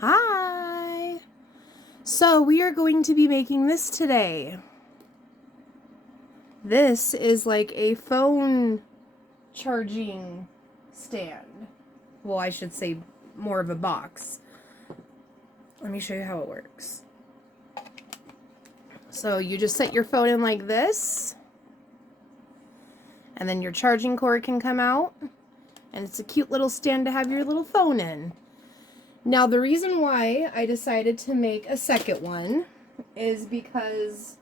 Hi! So we are going to be making this today. This is like a phone charging stand. Well, I should say more of a box. Let me show you how it works. So you just set your phone in like this, and then your charging cord can come out, and it's a cute little stand to have your little phone in. Now, the reason why I decided to make a second one is because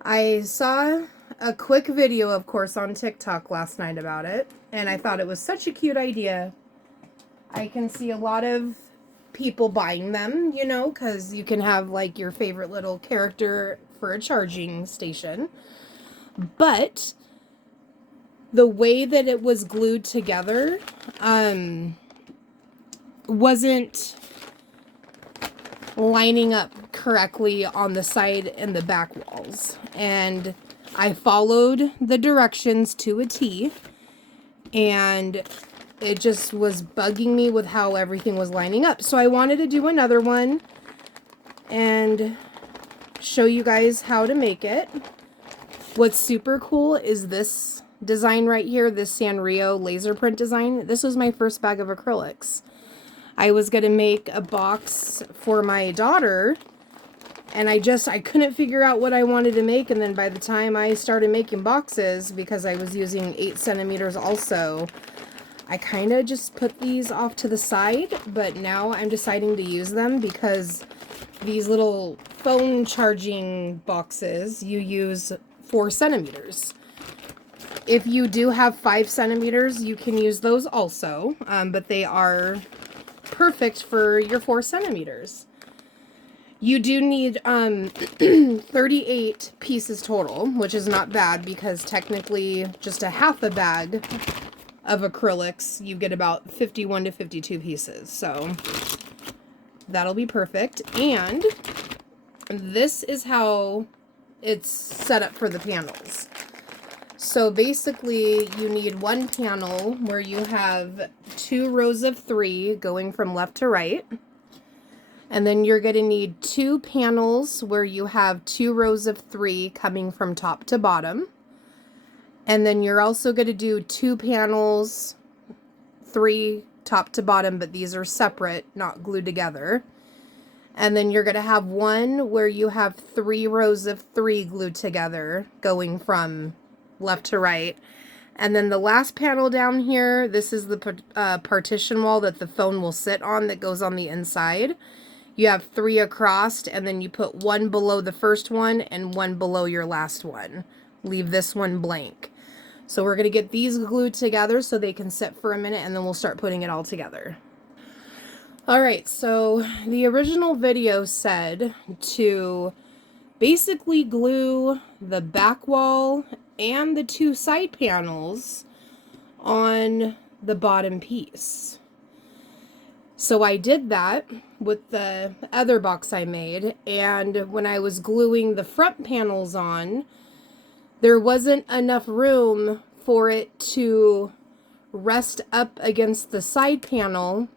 I saw a quick video, of course, on TikTok last night about it, and I thought it was such a cute idea. I can see a lot of people buying them, you know, because you can have like your favorite little character for a charging station. But the way that it was glued together wasn't lining up correctly on the side and the back walls. And I followed the directions to a T, and it just was bugging me with how everything was lining up. So I wanted to do another one and show you guys how to make it. What's super cool is this design right here, this Sanrio laser print design. This was my first bag of acrylics. I was going to make a box for my daughter, and I couldn't figure out what I wanted to make. And then by the time I started making boxes, because I was using 8 centimeters also, I kind of just put these off to the side. But now I'm deciding to use them because these little phone charging boxes, you use 4 centimeters. If you do have 5 centimeters, you can use those also, but they are perfect for your 4 centimeters. You do need 38 pieces total, which is not bad because technically just a half a bag of acrylics, you get about 51 to 52 pieces. So that'll be perfect. And this is how it's set up for the panels. So basically you need one panel where you have 2 rows of 3 going from left to right. And then you're going to need 2 panels where you have 2 rows of 3 coming from top to bottom. And then you're also going to do 2 panels, 3 top to bottom, but these are separate, not glued together. And then you're going to have one where you have 3 rows of 3 glued together going from left to right. And then the last panel down here, this is the partition wall that the phone will sit on that goes on the inside. You have 3 across, and then you put 1 below the first one and 1 below your last one. Leave this one blank. So we're going to get these glued together so they can sit for a minute, and then we'll start putting it all together. Alright, so the original video said to basically glue the back wall and the 2 side panels on the bottom piece. So I did that with the other box I made, and when I was gluing the front panels on, there wasn't enough room for it to rest up against the side panel,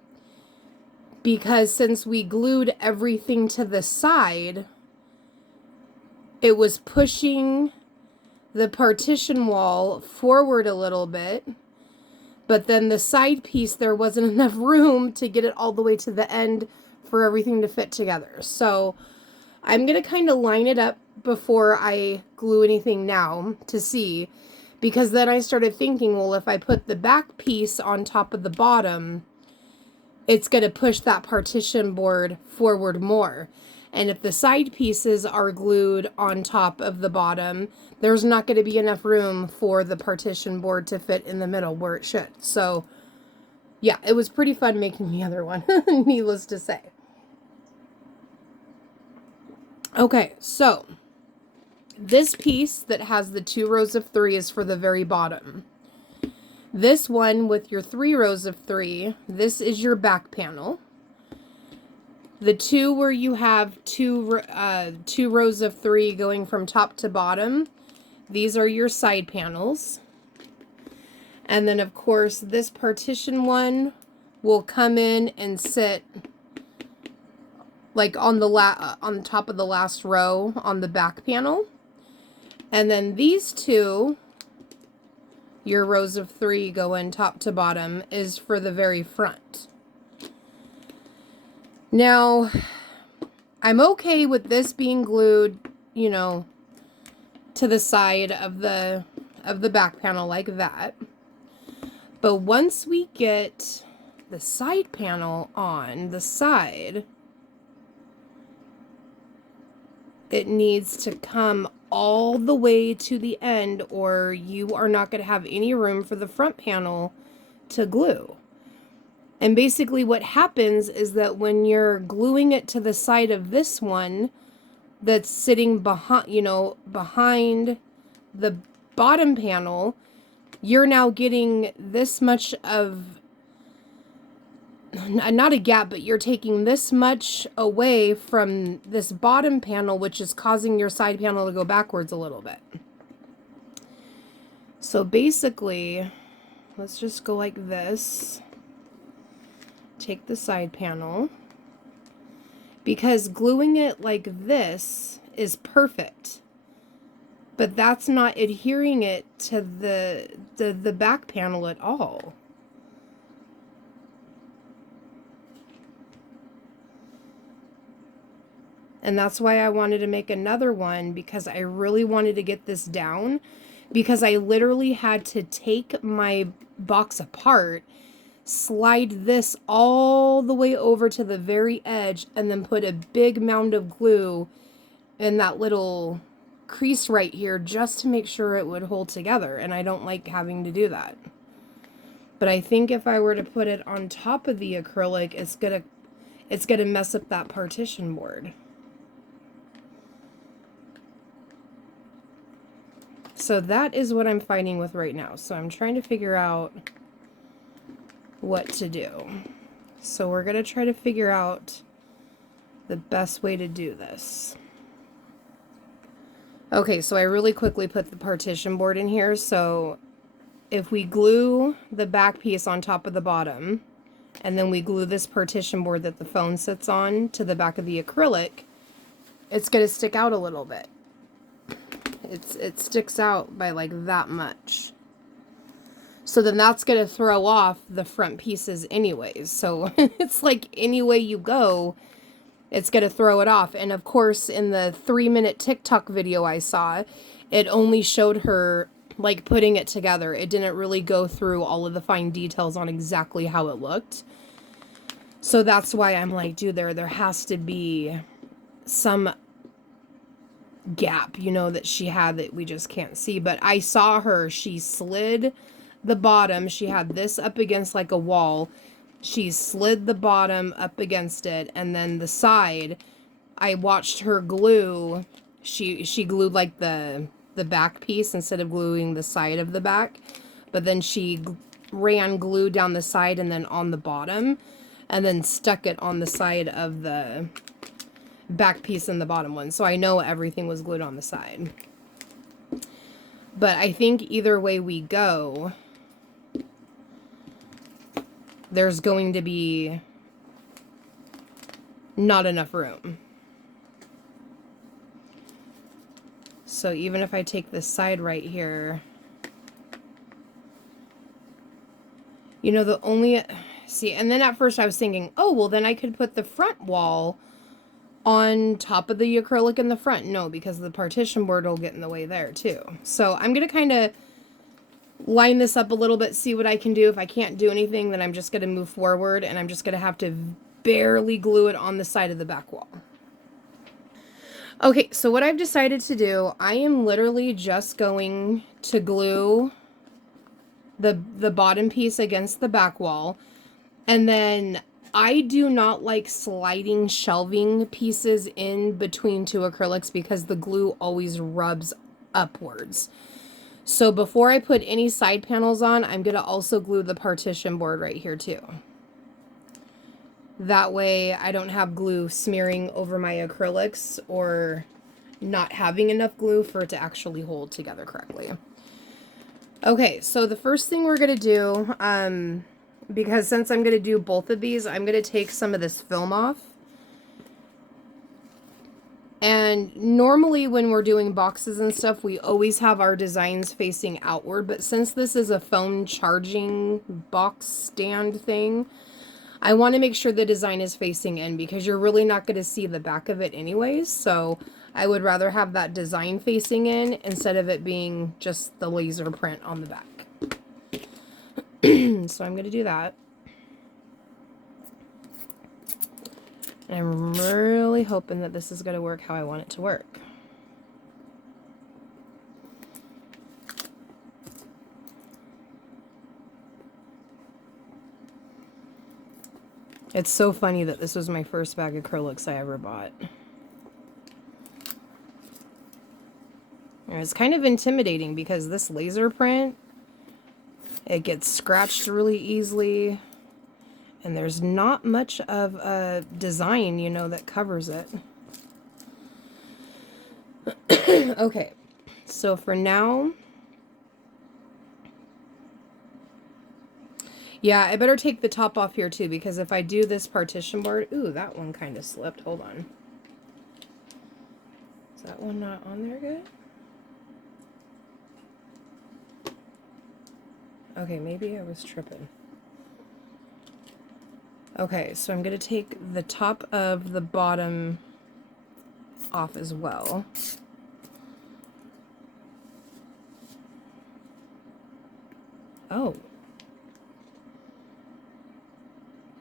because since we glued everything to the side, it was pushing the partition wall forward a little bit. But then the side piece, there wasn't enough room to get it all the way to the end for everything to fit together. So I'm going to kind of line it up before I glue anything now to see. Because then I started thinking, well, if I put the back piece on top of the bottom, it's going to push that partition board forward more. And if the side pieces are glued on top of the bottom, there's not going to be enough room for the partition board to fit in the middle where it should. So, yeah, it was pretty fun making the other one, needless to say. Okay, so this piece that has the 2 rows of 3 is for the very bottom. This one with your 3 rows of 3, this is your back panel. The 2 where you have 2 rows of 3 going from top to bottom, these are your side panels. And then, of course, this partition one will come in and sit like on the top of the last row on the back panel. And then these two, your rows of 3 going top to bottom, is for the very front. Now, I'm okay with this being glued, you know, to the side of the back panel like that. But once we get the side panel on the side, it needs to come all the way to the end, or you are not going to have any room for the front panel to glue. And basically what happens is that when you're gluing it to the side of this one that's sitting behind, you know, behind the bottom panel, you're now getting this much of, not a gap, but you're taking this much away from this bottom panel, which is causing your side panel to go backwards a little bit. So basically, let's just go like this. Take the side panel. Because gluing it like this is perfect. But that's not adhering it to the back panel at all. And that's why I wanted to make another one, because I really wanted to get this down, because I literally had to take my box apart, slide this all the way over to the very edge, and then put a big mound of glue in that little crease right here just to make sure it would hold together. And I don't like having to do that. But I think if I were to put it on top of the acrylic, it's gonna mess up that partition board. So that is what I'm fighting with right now. So I'm trying to figure out what to do. So we're going to try to figure out the best way to do this. Okay, so I really quickly put the partition board in here. So if we glue the back piece on top of the bottom, and then we glue this partition board that the phone sits on to the back of the acrylic, it's going to stick out a little bit. It sticks out by like that much. So then that's going to throw off the front pieces anyways. So it's like any way you go, it's going to throw it off. And of course, in the 3-minute TikTok video I saw, it only showed her like putting it together. It didn't really go through all of the fine details on exactly how it looked. So that's why I'm like, dude, there has to be some gap, you know, that she had that we just can't see. But I saw her, she slid the bottom, she had this up against like a wall, she slid the bottom up against it, and then the side, I watched her glue, she glued like the back piece instead of gluing the side of the back, but then she ran glue down the side and then on the bottom, and then stuck it on the side of the back piece in the bottom one. So I know everything was glued on the side. But I think either way we go, there's going to be not enough room. So even if I take this side right here, you know, the only, see, and then at first I was thinking, oh, well then I could put the front wall on top of the acrylic in the front. No, because the partition board will get in the way there too. So I'm going to kind of line this up a little bit, see what I can do. If I can't do anything, then I'm just going to move forward, and I'm just going to have to barely glue it on the side of the back wall. Okay, so what I've decided to do, I am literally just going to glue the bottom piece against the back wall, and then I do not like sliding shelving pieces in between two acrylics because the glue always rubs upwards. So before I put any side panels on, I'm going to also glue the partition board right here too. That way I don't have glue smearing over my acrylics or not having enough glue for it to actually hold together correctly. Okay, so the first thing we're going to do, because since I'm going to do both of these, I'm going to take some of this film off. And normally when we're doing boxes and stuff, we always have our designs facing outward. But since this is a phone charging box stand thing, I want to make sure the design is facing in because you're really not going to see the back of it anyways. So I would rather have that design facing in instead of it being just the laser print on the back. So I'm going to do that. And I'm really hoping that this is going to work how I want it to work. It's so funny that this was my first bag of acrylics I ever bought. And it's kind of intimidating because this laser print, it gets scratched really easily. And there's not much of a design, you know, that covers it. Okay, so for now... Yeah, I better take the top off here too, because if I do this partition board... Ooh, that one kind of slipped. Hold on. Is that one not on there good? Okay, maybe I was tripping. Okay, so I'm going to take the top of the bottom off as well. Oh.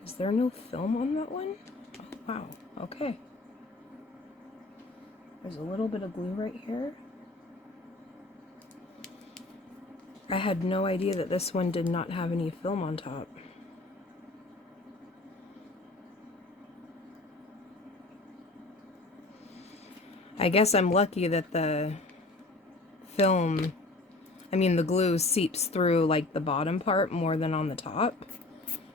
Is there no film on that one? Oh, wow. Okay. There's a little bit of glue right here. I had no idea that this one did not have any film on top. I guess I'm lucky that the film, the glue seeps through like the bottom part more than on the top.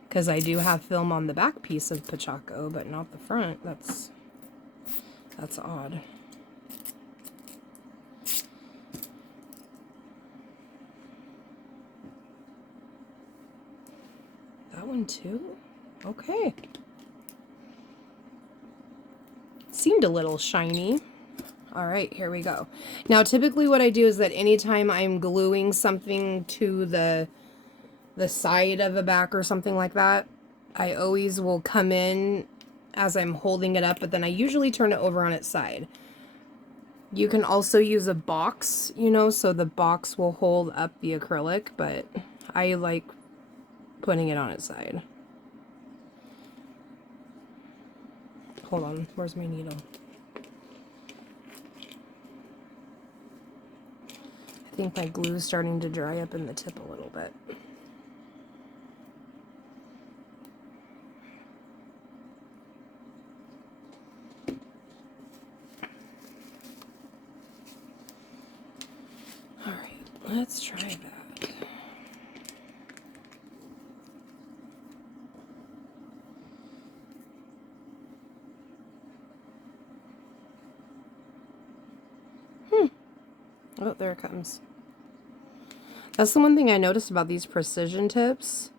Because I do have film on the back piece of Pochaco, but not the front. That's odd. That one too? Okay. Seemed a little shiny. All right, here we go. Now, typically what I do is that anytime I'm gluing something to the side of a back or something like that, I always will come in as I'm holding it up, but then I usually turn it over on its side. You can also use a box, you know, so the box will hold up the acrylic, but I like putting it on its side. Hold on, where's my needle? I think my glue is starting to dry up in the tip a little bit. All right, let's try that. Oh, there it comes. That's the one thing I noticed about these precision tips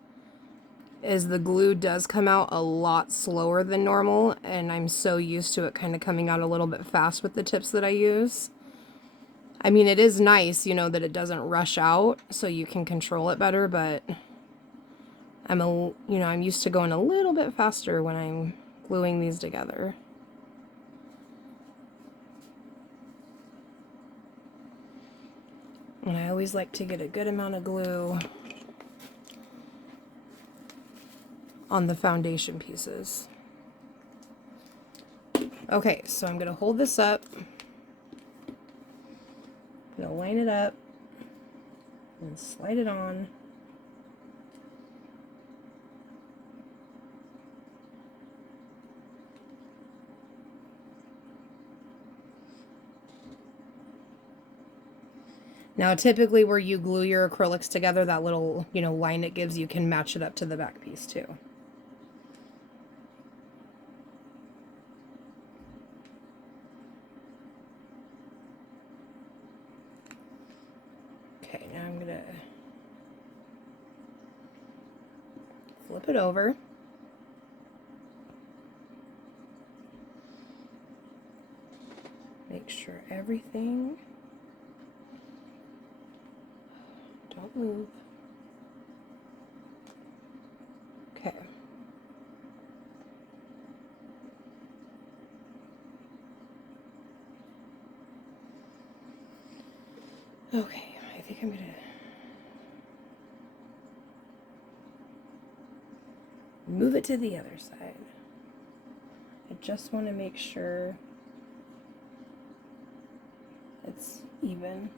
is the glue does come out a lot slower than normal, and I'm so used to it kind of coming out a little bit fast with the tips that I use. I mean, it is nice, you know, that it doesn't rush out so you can control it better, but I'm used to going a little bit faster when I'm gluing these together. And I always like to get a good amount of glue on the foundation pieces. Okay, so I'm gonna hold this up. I'm gonna line it up and slide it on. Now, typically where you glue your acrylics together, that little, line it gives you can match it up to the back piece too. Okay, now I'm gonna flip it over. Make sure everything, don't move. Okay. Okay, I think I'm gonna move it to the other side. I just want to make sure it's even.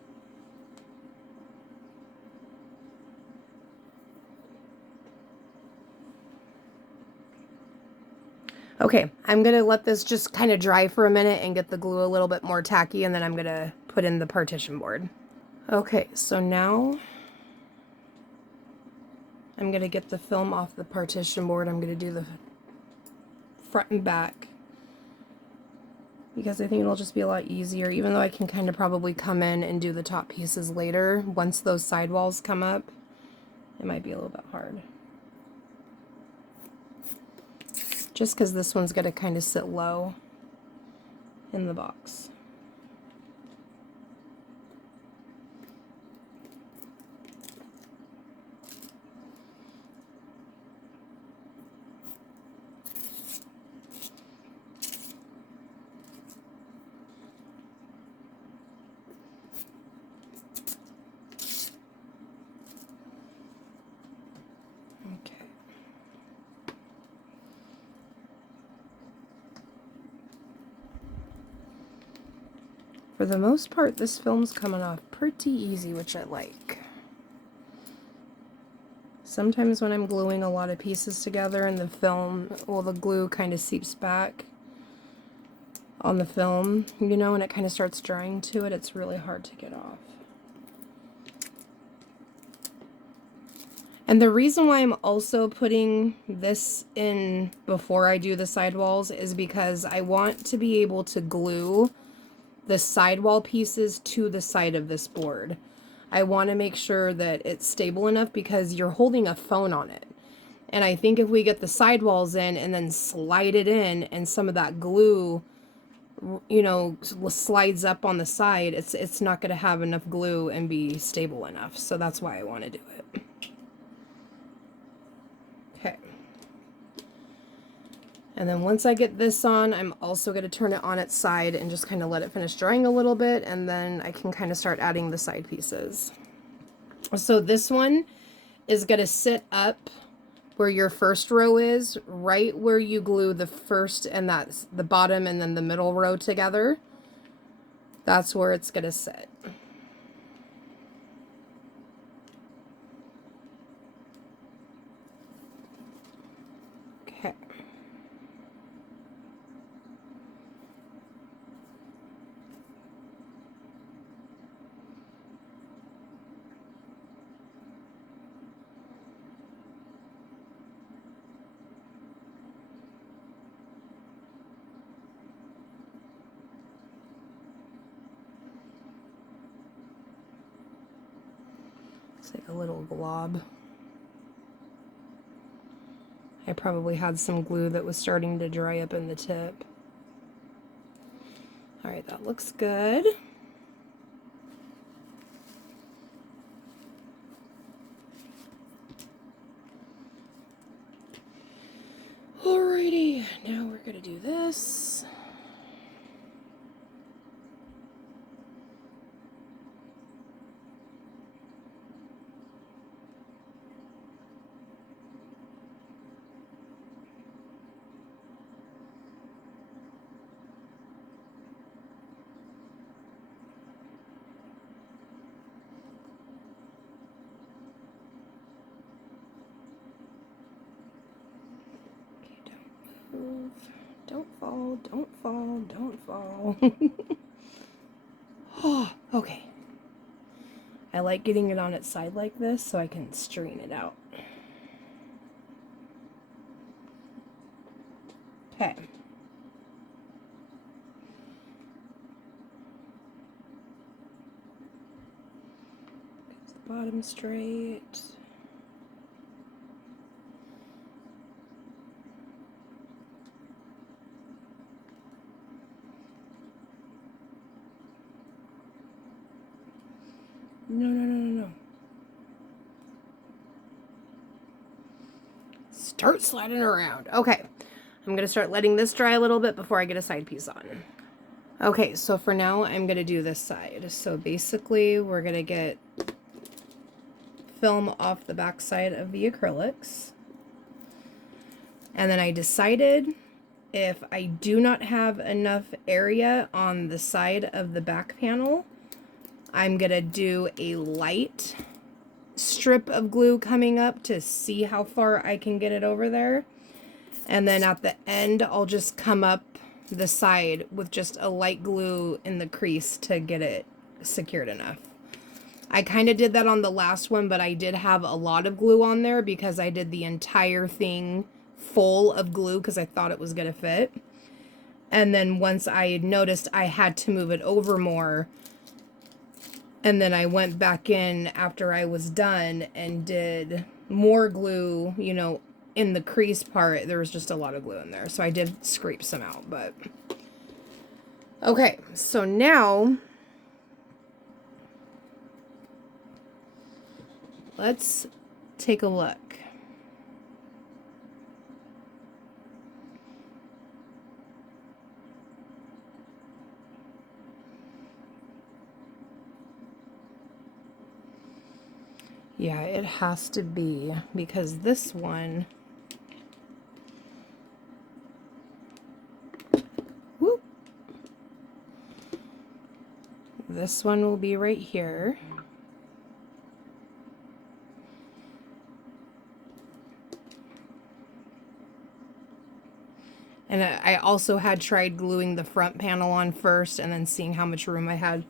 Okay, I'm going to let this just kind of dry for a minute and get the glue a little bit more tacky, and then I'm going to put in the partition board. Okay, so now I'm going to get the film off the partition board. I'm going to do the front and back because I think it'll just be a lot easier, even though I can kind of probably come in and do the top pieces later. Once those sidewalls come up, it might be a little bit hard. Just because this one's going to kind of sit low in the box. For the most part, this film's coming off pretty easy, which I like. Sometimes when I'm gluing a lot of pieces together and the film, well, the glue kind of seeps back on the film, you know, and it kind of starts drying to it, it's really hard to get off. And the reason why I'm also putting this in before I do the sidewalls is because I want to be able to glue the sidewall pieces to the side of this board. I want to make sure that it's stable enough because you're holding a phone on it. And I think if we get the sidewalls in and then slide it in and some of that glue, you know, slides up on the side, it's not going to have enough glue and be stable enough. So that's why I want to do it. Okay. And then once I get this on, I'm also going to turn it on its side and just kind of let it finish drying a little bit, and then I can kind of start adding the side pieces. So this one is going to sit up where your first row is, right where you glue the first and that's the bottom and then the middle row together. That's where it's going to sit. Okay. It's like a little glob. I probably had some glue that was starting to dry up in the tip. All right, that looks good. Alrighty, now we're gonna do this. Move. Don't fall, don't fall, don't fall. Oh, okay. I like getting it on its side like this so I can straighten it out. Okay. Get the bottom straight. No, no, no, no, no. Start sliding around. Okay. I'm going to start letting this dry a little bit before I get a side piece on. Okay, so for now, I'm going to do this side. So basically, we're going to get film off the back side of the acrylics. And then I decided if I do not have enough area on the side of the back panel, I'm going to do a light strip of glue coming up to see how far I can get it over there. And then at the end, I'll just come up the side with just a light glue in the crease to get it secured enough. I kind of did that on the last one, but I did have a lot of glue on there because I did the entire thing full of glue because I thought it was going to fit. And then once I noticed I had to move it over more, and then I went back in after I was done and did more glue, you know, in the crease part. There was just a lot of glue in there. So I did scrape some out, but... Okay, so now... let's take a look. Yeah, it has to be, because this one, whoop, this one will be right here. And I also had tried gluing the front panel on first and then seeing how much room I had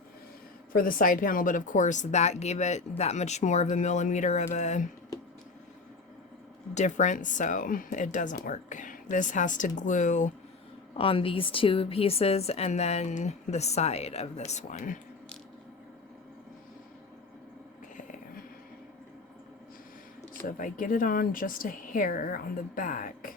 for the side panel, but of course that gave it that much more of a millimeter of a difference, so it doesn't work. This has to glue on these two pieces and then the side of this one. Okay. So if I get it on just a hair on the back,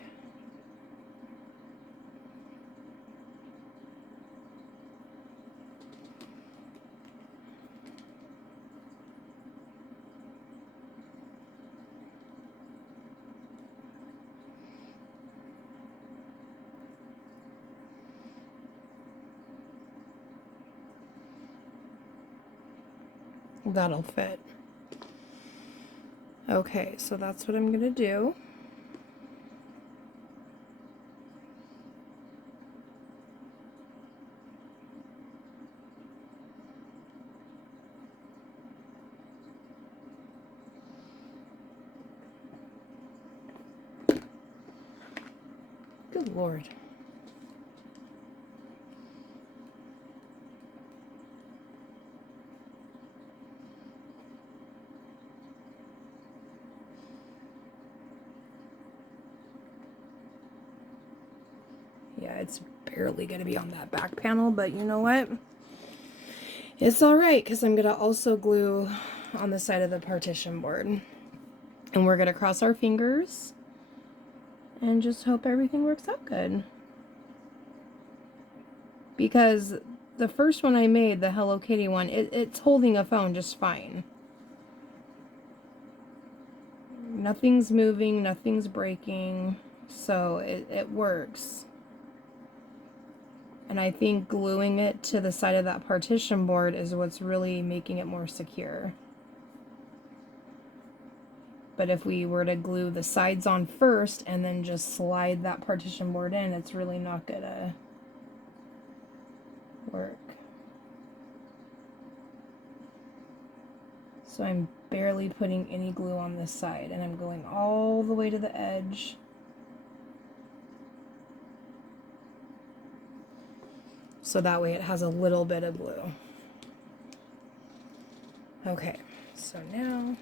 that'll fit. Okay, so that's what I'm gonna do. Good Lord. Yeah, it's barely going to be on that back panel, but you know what? It's alright, because I'm going to also glue on the side of the partition board. And we're going to cross our fingers and just hope everything works out good. Because the first one I made, the Hello Kitty one, it's holding a phone just fine. Nothing's moving, nothing's breaking, so it works. And I think gluing it to the side of that partition board is what's really making it more secure. But if we were to glue the sides on first and then just slide that partition board in, it's really not gonna work. So I'm barely putting any glue on this side, and I'm going all the way to the edge. So that way it has a little bit of glue. Okay, so now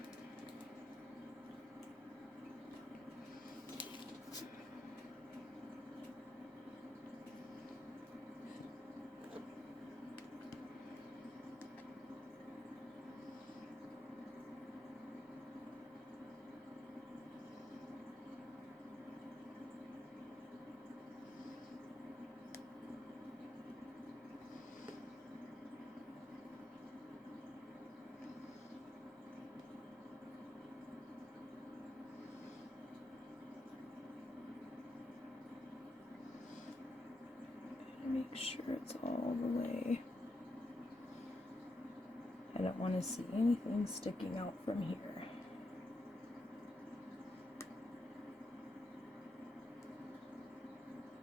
make sure it's all the way. I don't want to see anything sticking out from here.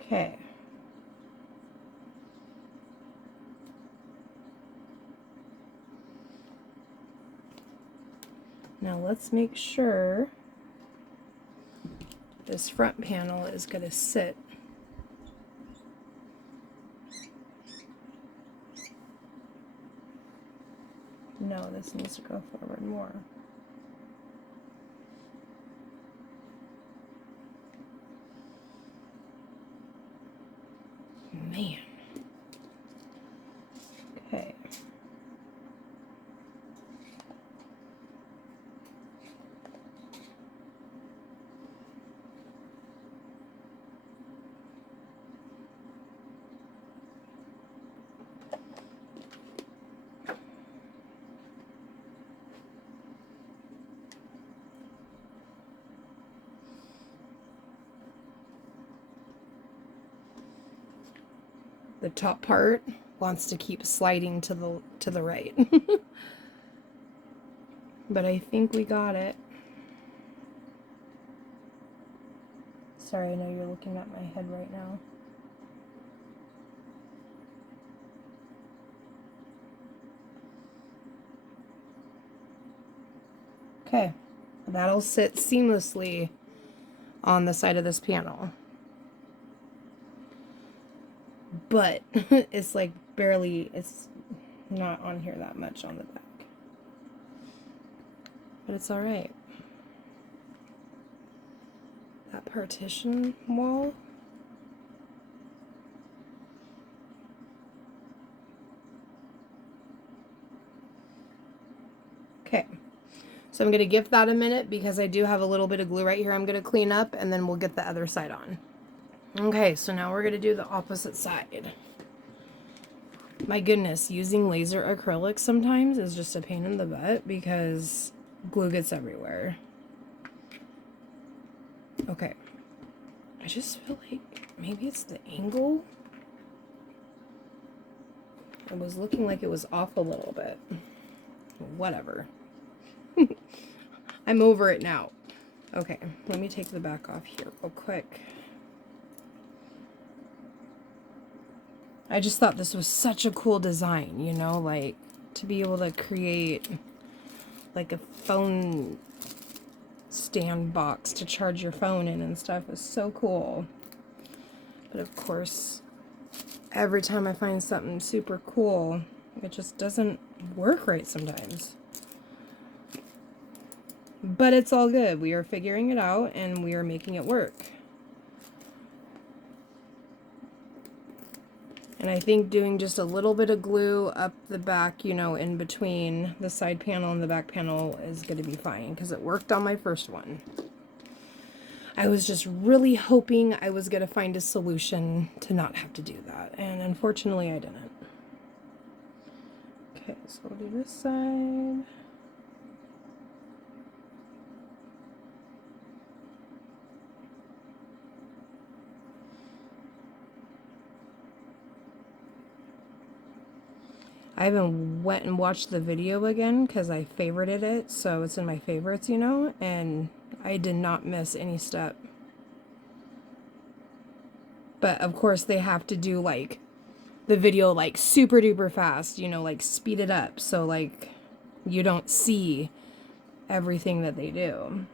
Okay. Now let's make sure this front panel is going to sit. No, this needs to go forward more. Man. Okay. The top part wants to keep sliding to the right. But I think we got it. Sorry, I know you're looking at my head right now. Okay, that'll sit seamlessly on the side of this panel. But it's like barely, it's not on here that much on the back. But it's alright. That partition wall. Okay. So I'm going to give that a minute because I do have a little bit of glue right here I'm going to clean up, and then we'll get the other side on. Okay, so now we're going to do the opposite side. My goodness, using laser acrylics sometimes is just a pain in the butt because glue gets everywhere. Okay. I just feel like maybe it's the angle. It was looking like it was off a little bit. Whatever. I'm over it now. Okay, let me take the back off here real quick. I just thought this was such a cool design, you know, like to be able to create like a phone stand box to charge your phone in and stuff is so cool. But of course, every time I find something super cool, it just doesn't work right sometimes. But it's all good. We are figuring it out and we are making it work. And I think doing just a little bit of glue up the back, you know, in between the side panel and the back panel is going to be fine because it worked on my first one. I was just really hoping I was going to find a solution to not have to do that. And unfortunately, I didn't. Okay, so we'll do this side. I even went and watched the video again because I favorited it, so it's in my favorites, you know, and I did not miss any step. But of course they have to do like the video like super duper fast, you know, like speed it up so like you don't see everything that they do.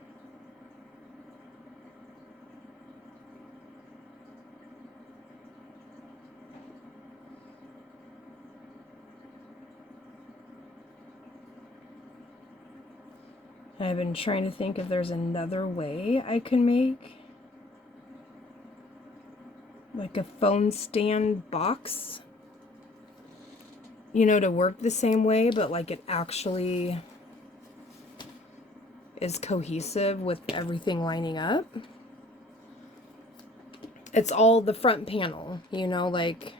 I've been trying to think if there's another way I can make like a phone stand box, you know, to work the same way, but like it actually is cohesive with everything lining up. It's all the front panel, you know, like,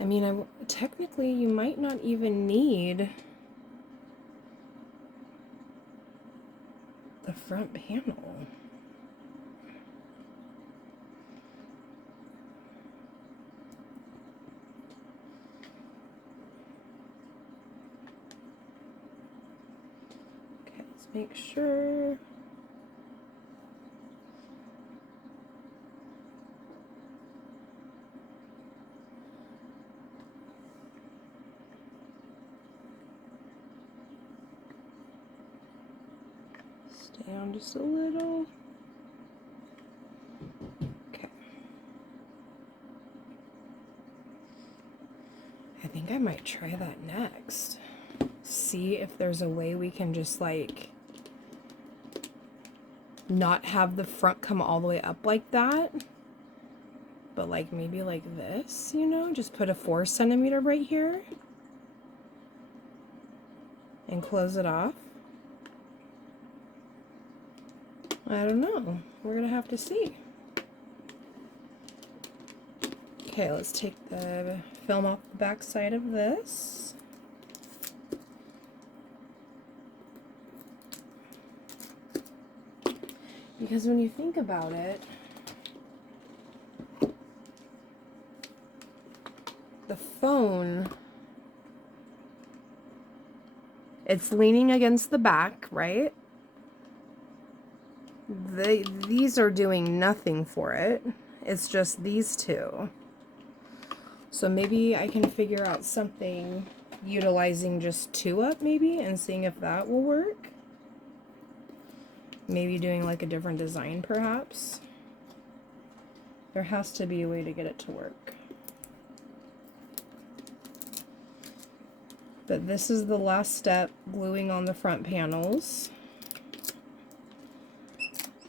I mean, technically you might not even need the front panel. make sure. Stay on just a little. Okay. I think I might try that next. See if there's a way we can just like not have the front come all the way up like that, but like maybe like this, you know, just put a 4 centimeter right here and close it off. I don't know. We're gonna have to see. Okay, let's take the film off the back side of this. Because when you think about it, the phone, it's leaning against the back, right? These are doing nothing for it. It's just these two. So maybe I can figure out something utilizing just 2 up maybe and seeing if that will work. Maybe doing like a different design perhaps. There has to be a way to get it to work. But this is the last step, gluing on the front panels.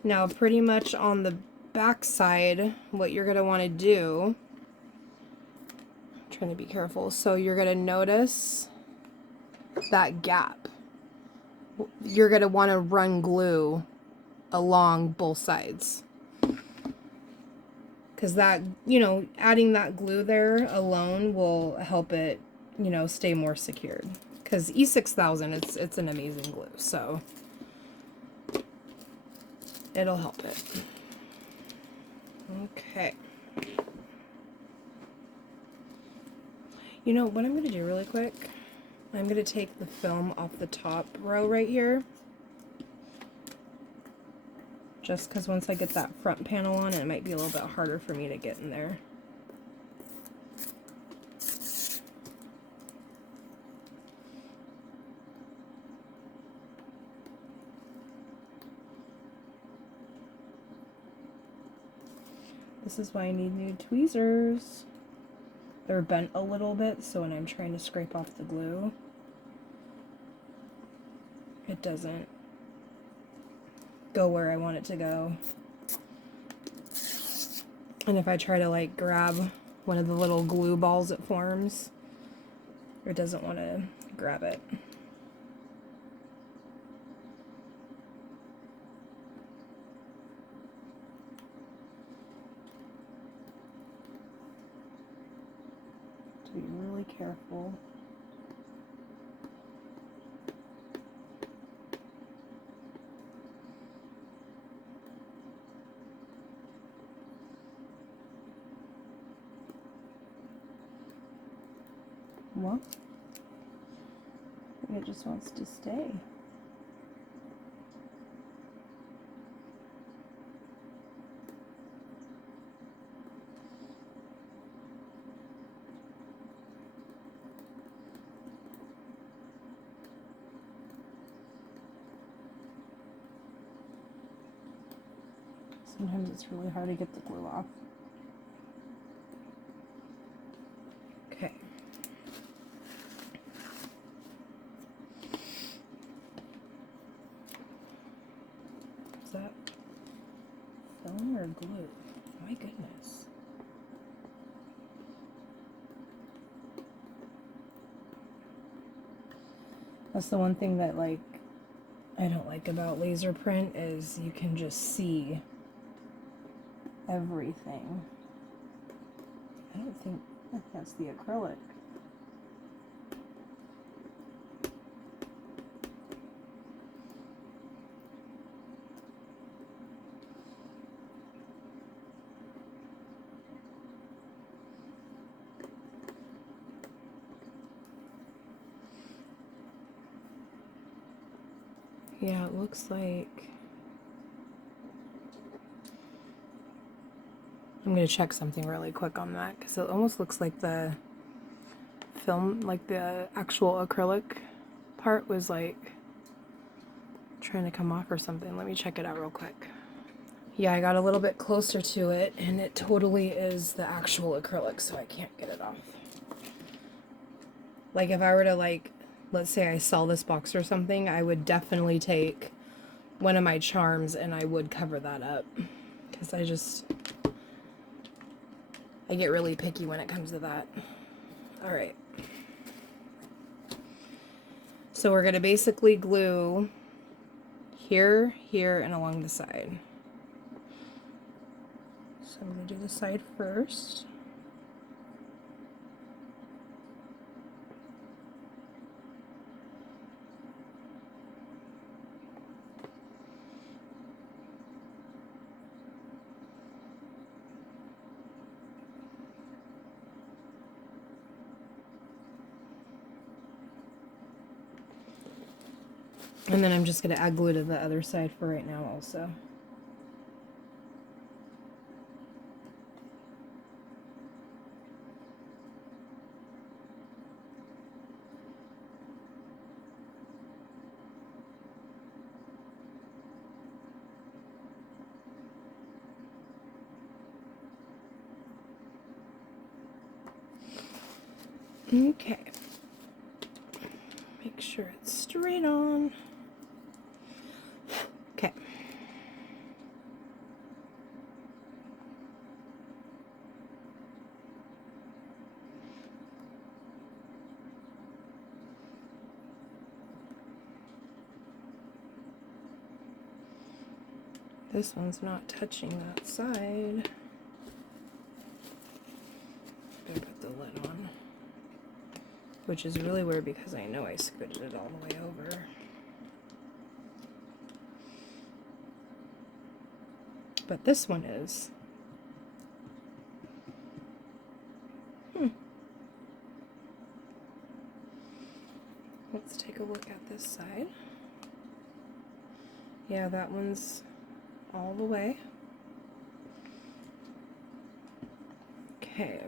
Now pretty much on the back side, what you're going to want to do, I'm trying to be careful, so you're going to notice that gap. You're going to want to run glue along both sides. Because that, you know, adding that glue there alone will help it, you know, stay more secured. Because E6000, it's an amazing glue, so it'll help it. Okay. You know what I'm going to do really quick? I'm going to take the film off the top row right here. Just because once I get that front panel on, it might be a little bit harder for me to get in there. This is why I need new tweezers. They're bent a little bit, so when I'm trying to scrape off the glue, it doesn't go where I want it to go. And if I try to like grab one of the little glue balls it forms, it doesn't want to grab it. To be really careful. Well, maybe it just wants to stay. Sometimes it's really hard to get the glue off. Okay. Is that film or glue? My goodness. That's the one thing that like I don't like about laser print is you can just see everything. I think that's the acrylic. Yeah, it looks like... I'm going to check something really quick on that, because it almost looks like the film, like the actual acrylic part was like trying to come off or something. Let me check it out real quick. Yeah, I got a little bit closer to it, and it totally is the actual acrylic, so I can't get it off. Like, if I were to, like, let's say I sell this box or something, I would definitely take one of my charms and I would cover that up. Because I get really picky when it comes to that. Alright. So we're going to basically glue here, here, and along the side. So I'm going to do the side first. And then I'm just going to add glue to the other side for right now also. Okay. Make sure it's straight on. Okay. This one's not touching that side. Better put the lid on. Which is really weird because I know I scooted it all the way over. But this one is. Let's take a look at this side. Yeah, that one's all the way. Okay.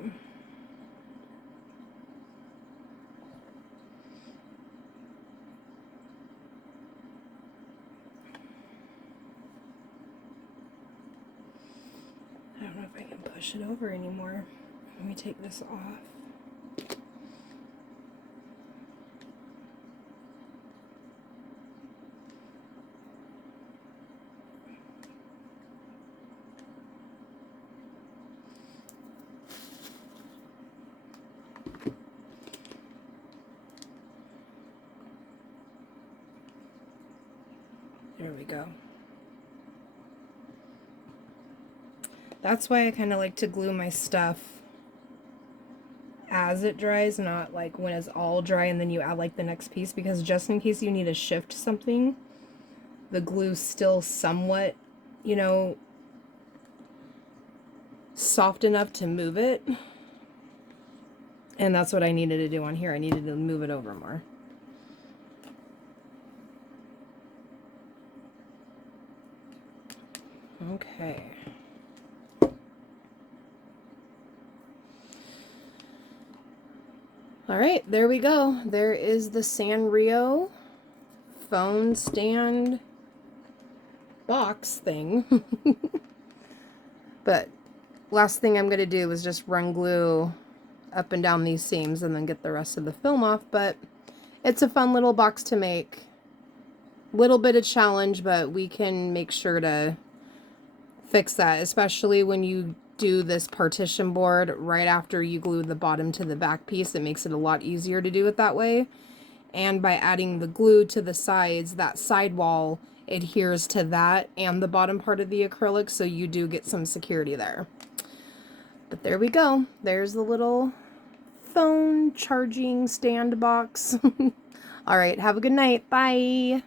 I don't know if I can push it over anymore. Let me take this off. There we go. That's why I kind of like to glue my stuff as it dries, not like when it's all dry and then you add like the next piece, because just in case you need to shift something, the glue's still somewhat, you know, soft enough to move it. And that's what I needed to do on here. I needed to move it over more. Okay. All right, there we go. There is the Sanrio phone stand box thing. But last thing I'm going to do is just run glue up and down these seams and then get the rest of the film off. But it's a fun little box to make. Little bit of challenge, but we can make sure to fix that, especially when you do this partition board right after you glue the bottom to the back piece. It makes it a lot easier to do it that way. And by adding the glue to the sides, that sidewall adheres to that and the bottom part of the acrylic, so you do get some security there. But there we go. There's the little phone charging stand box. All right, have a good night. Bye.